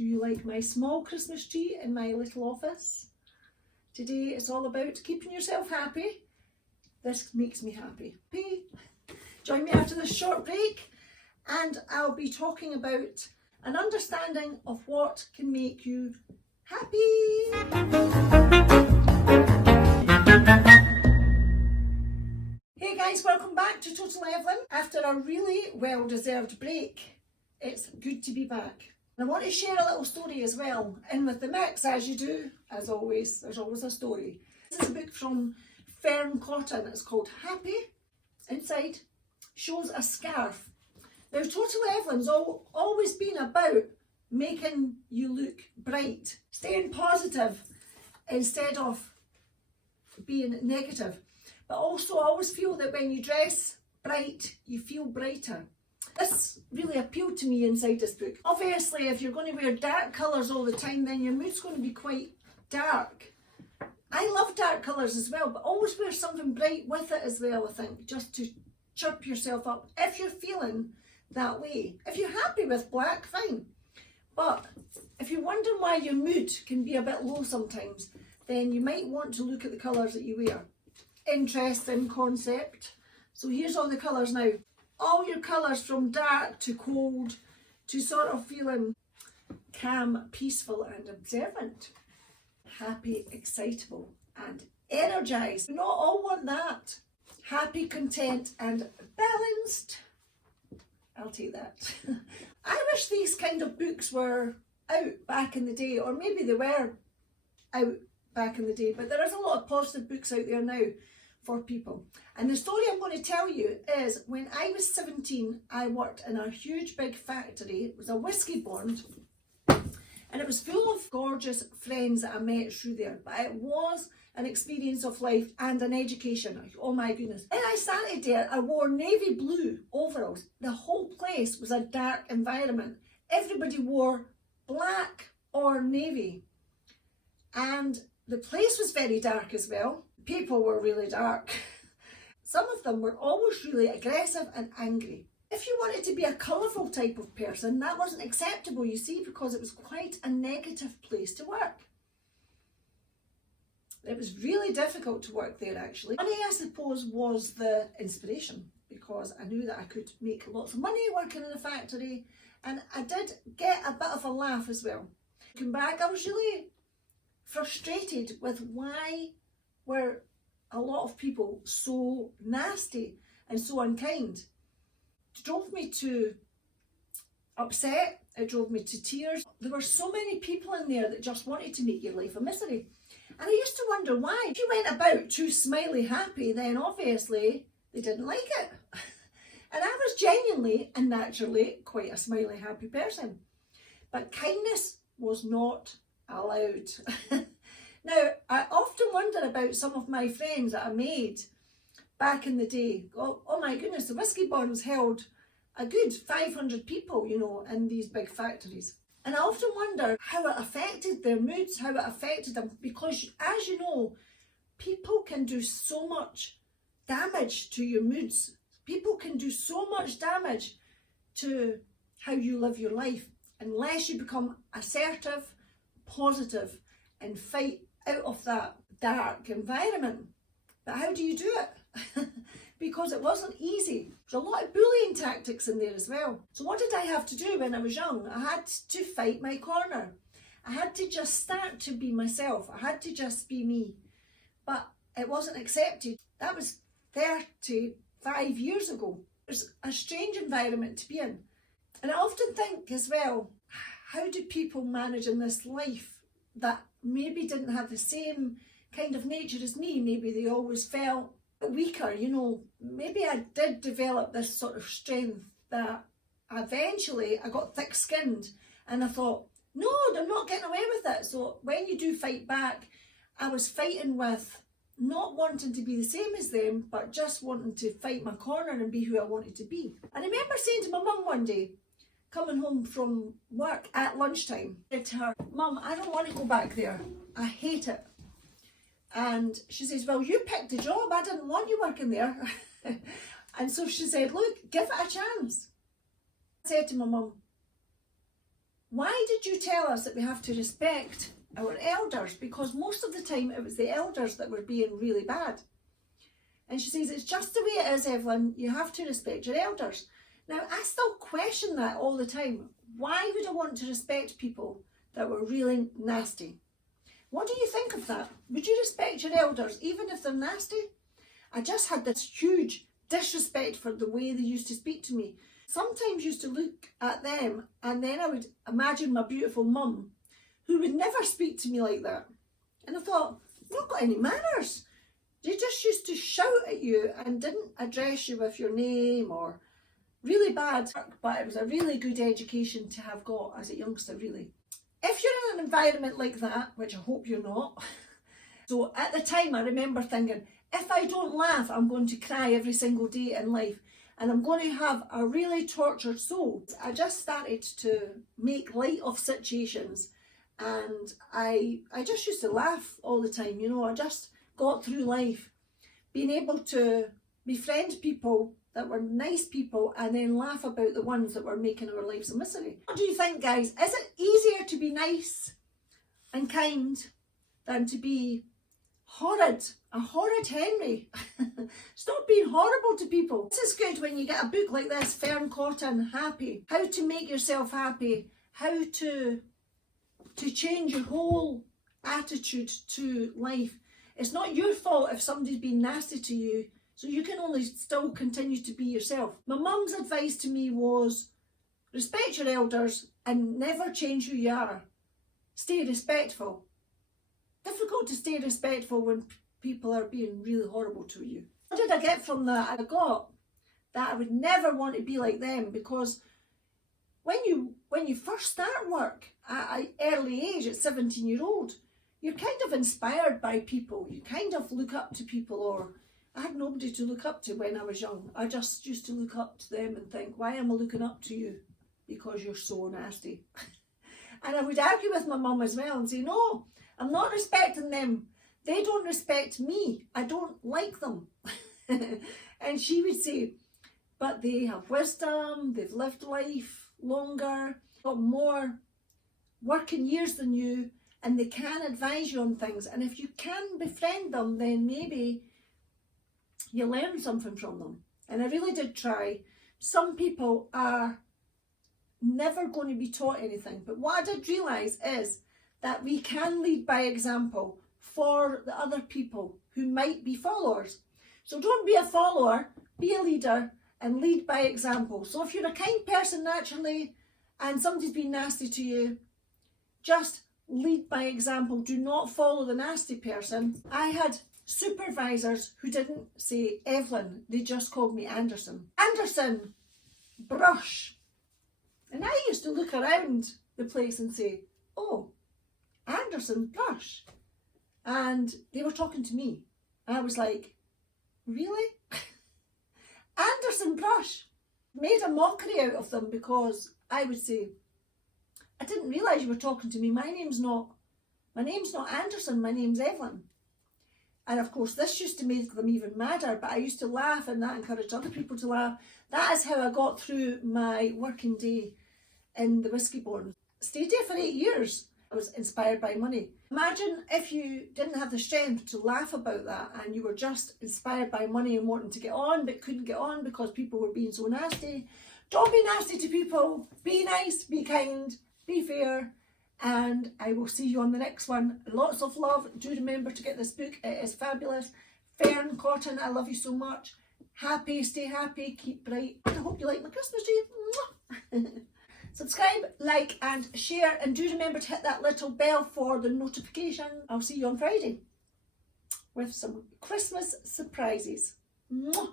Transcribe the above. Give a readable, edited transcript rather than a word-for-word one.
Do you like my small Christmas tree in my little office? Today it's all about keeping yourself happy. This makes me happy. Join me after this short break and I'll be talking about an understanding of what can make you happy. Hey guys, welcome back to Totallyevelyn. After a really well-deserved break, it's good to be back. And I want to share a little story as well, in with the mix, as you do, as always, there's always a story. This is a book from Fearne Cotton, it's called Happy. Inside shows a scarf. Now Totallyevelyn's always been about making you look bright, staying positive instead of being negative. But also I always feel that when you dress bright, you feel brighter. This really appealed to me inside this book. Obviously, if you're going to wear dark colours all the time, then your mood's going to be quite dark. I love dark colours as well, but always wear something bright with it as well, I think, just to chirp yourself up if you're feeling that way. If you're happy with black, fine. But if you're wondering why your mood can be a bit low sometimes, then you might want to look at the colours that you wear. Interesting concept. So here's all the colours now. All your colours from dark to cold to sort of feeling calm, peaceful and observant. Happy, excitable and energised. We not all want that. Happy, content and balanced. I'll take that. I wish these kind of books were out back in the day, or maybe they were out back in the day, but there is a lot of positive books out there now for people. And the story I'm going to tell you is when I was 17, I worked in a huge big factory. It was a Whisky Bond and it was full of gorgeous friends that I met through there. But it was an experience of life and an education. Oh my goodness. When I started there, I wore navy blue overalls. The whole place was a dark environment. Everybody wore black or navy. And the place was very dark as well. People were really dark. Some of them were always really aggressive and angry. If you wanted to be a colourful type of person, that wasn't acceptable, you see, because it was quite a negative place to work. It was really difficult to work there actually. Money, I suppose, was the inspiration because I knew that I could make lots of money working in a factory, and I did get a bit of a laugh as well. Looking back, I was really frustrated with why were a lot of people so nasty and so unkind. It drove me to upset, it drove me to tears. There were so many people in there that just wanted to make your life a misery. And I used to wonder why. If you went about too smiley happy, then obviously they didn't like it. And I was genuinely and naturally quite a smiley happy person. But kindness was not allowed. Now, I often wonder about some of my friends that I made back in the day. Oh my goodness, the Whisky Bonds held a good 500 people, you know, in these big factories. And I often wonder how it affected their moods, how it affected them, because as you know, people can do so much damage to your moods. People can do so much damage to how you live your life unless you become assertive, positive and fight out of that dark environment. But how do you do it? Because it wasn't easy. There's a lot of bullying tactics in there as well. So what did I have to do when I was young? I had to fight my corner. I had to just start to be myself. I had to just be me. But it wasn't accepted. That was 35 years ago. It's a strange environment to be in. And I often think as well, how do people manage in this life that maybe didn't have the same kind of nature as me? Maybe they always felt weaker, you know. Maybe I did develop this sort of strength that eventually I got thick-skinned and I thought, no, I'm not getting away with it. So when you do fight back, I was fighting with not wanting to be the same as them, but just wanting to fight my corner and be who I wanted to be. And I remember saying to my mum one day, coming home from work at lunchtime, I said to her, Mum, I don't want to go back there. I hate it. And she says, well, you picked a job. I didn't want you working there. And so she said, look, give it a chance. I said to my mum, why did you tell us that we have to respect our elders? Because most of the time it was the elders that were being really bad. And she says, it's just the way it is, Evelyn. You have to respect your elders. Now, I still question that all the time. Why would I want to respect people that were really nasty? What do you think of that? Would you respect your elders even if they're nasty? I just had this huge disrespect for the way they used to speak to me. Sometimes used to look at them and then I would imagine my beautiful mum, who would never speak to me like that. And I thought, I've not got any manners. They just used to shout at you and didn't address you with your name, or really bad. But it was a really good education to have got as a youngster, really. If you're in an environment like that, which I hope you're not, so at the time I remember thinking, if I don't laugh, I'm going to cry every single day in life and I'm going to have a really tortured soul. I just started to make light of situations and I just used to laugh all the time, you know. I just got through life being able to befriend people that were nice people and then laugh about the ones that were making our lives a misery. What do you think, guys? Is it easier to be nice and kind than to be horrid? A horrid Henry. Stop being horrible to people. This is good when you get a book like this, Fearne Cotton, Happy. How to make yourself happy. How to change your whole attitude to life. It's not your fault if somebody's been nasty to you, so you can only still continue to be yourself. My mum's advice to me was, respect your elders and never change who you are. Stay respectful. Difficult to stay respectful when people are being really horrible to you. What did I get from that? I got that I would never want to be like them, because when you first start work at an early age, at 17-year-old, you're kind of inspired by people. You kind of look up to people, or I had nobody to look up to when I was young. I just used to look up to them and think, why am I looking up to you? Because you're so nasty. And I would argue with my mum as well and say, no, I'm not respecting them. They don't respect me. I don't like them. And she would say, but they have wisdom, they've lived life longer, got more working years than you, and they can advise you on things. And if you can befriend them, then maybe you learn something from them. And I really did try. Some people are never going to be taught anything. But what I did realise is that we can lead by example for the other people who might be followers. So don't be a follower, be a leader and lead by example. So if you're a kind person naturally and somebody's been nasty to you, just lead by example. Do not follow the nasty person. I had supervisors who didn't say Evelyn, they just called me Anderson. Anderson, brush. And I used to look around the place and say, oh, Anderson, brush. And they were talking to me. And I was like, really? Anderson, brush. Made a mockery out of them because I would say, I didn't realise you were talking to me. My name's not Anderson, my name's Evelyn. And of course this used to make them even madder, but I used to laugh and that encouraged other people to laugh. That is how I got through my working day in the Whisky Bond. Stayed there for 8 years. I was inspired by money. Imagine if you didn't have the strength to laugh about that and you were just inspired by money and wanting to get on but couldn't get on because people were being so nasty. Don't be nasty to people. Be nice, be kind, be fair, and I will see you on the next one. Lots of love. Do remember to get this book. It is fabulous. Fearne Cotton, I love you so much. Happy, stay happy, keep bright. I hope you like my Christmas tree. Subscribe, like and share, and do remember to hit that little bell for the notification. I'll see you on Friday with some Christmas surprises. Mwah.